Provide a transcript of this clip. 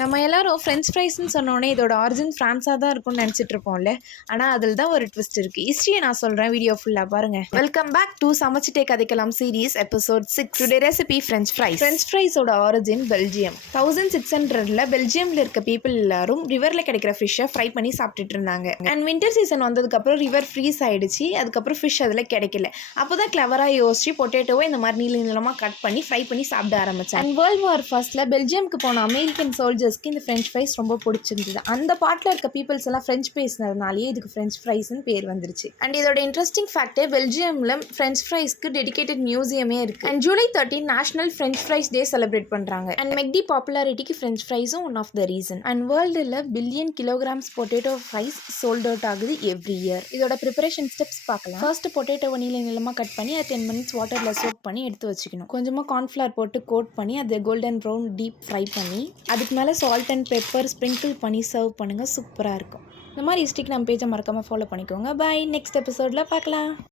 நம்ம எல்லாரும் ஃப்ரெஞ்ச் ஃப்ரைஸ்ன்னு சொன்னோடனே இதோட ஆரிஜின் ஃப்ரான்ஸாக தான் இருக்கும்னு நினச்சிட்டு இருப்போம்ல. ஆனால் அதில் தான் ஒரு ட்விஸ்ட் இருக்குது. ஹிஸ்ட்ரியை நான் சொல்கிறேன், வீடியோ ஃபுல்லாக பாருங்கள். வெல்கம் பேக் டு சமைச்சிட்டே கதைக்கலாம் series episode 6. Today recipe French fries. French ஃப்ரைஸோட ஆரிஜின் பெல்ஜியம். 1600 பெல்ஜியமில் இருக்க பீப்புள் எல்லாரும் ரிவரில் கிடைக்கிற ஃபிஷ்ஷை ஃப்ரை பண்ணி சாப்பிட்டுட்டு இருந்தாங்க. அண்ட் வின்டர் சீசன் வந்ததுக்கப்புறம் ரிவர் ஃப்ரீஸ் ஆகிடுச்சு. அதுக்கப்புறம் ஃபிஷ் அதில் கிடைக்கல. அப்போ தான் கிளவராக யோசிச்சு பொட்டேட்டோவை இந்த மாதிரி நீளமாக கட் பண்ணி ஃப்ரை பண்ணி சாப்பிட ஆரம்பித்தேன். அண்ட் வேர்ல்டு வார் ஃபர்ஸ்ட்டில் பெல்ஜியமுக்கு போன அமெரிக்கன் சோல்ஜர்ஸ்க்கு இந்த ஃப்ரெஞ்ச் ஃப்ரைஸ் ரொம்ப பிடிச்சிருந்தது. அந்த பாட்டில் இருக்க பீப்புள்ஸ் எல்லாம் ஃப்ரெஞ்ச் பேசினதுனாலேயே இதுக்கு ஃப்ரெஞ்ச் ஃப்ரைஸ்ன்னு பேர் வந்துருச்சு. அண்ட் இதோட இன்ட்ரெஸ்டிங் ஃபேக்டே பெல்ஜியமில் ஃப்ரெஞ்ச் ஃப்ரைஸ்க்கு டெடிகேட்டட் மியூசியமே இருக்கு. And July 13 national French fries day celebrate பண்ணுறாங்க. அண்ட் மெக்டி பாப்புலாரிட்டிக்கு ஃப்ரெஞ்ச் ஃப்ரைஸும் one of the reason. And வேர்ல்டில் billion kilograms potato fries sold out ஆகுது எவ்ரி இயர். இதோட ப்ரிப்பரேஷன் ஸ்டெப்ஸ் பார்க்கலாம். ஃபர்ஸ்ட் பொட்டேட்டோவை நீளமாக கட் பண்ணி அதை 10 minutes வாட்டரில் சோக் பண்ணி எடுத்து வச்சுக்கணும். கொஞ்சமாக கார்ன்ஃப்ளவர் போட்டு கோட் பண்ணி அதை கோல்டன் ப்ரௌன் டீப் ஃப்ரை பண்ணி அதுக்கு மேலே சால்ட் அண்ட் பெப்பர் ஸ்ப்ரிங்கிள் பண்ணி சர்வ் பண்ணுங்கள். சூப்பராக இருக்கும். இந்த மாதிரி ஹிஸ்ட்ரிக்கு நம்ம பேஜை மறக்காமல் ஃபாலோ பண்ணிக்கோங்க. பாய், நெக்ஸ்ட் எபிசோடில் பார்க்கலாம்.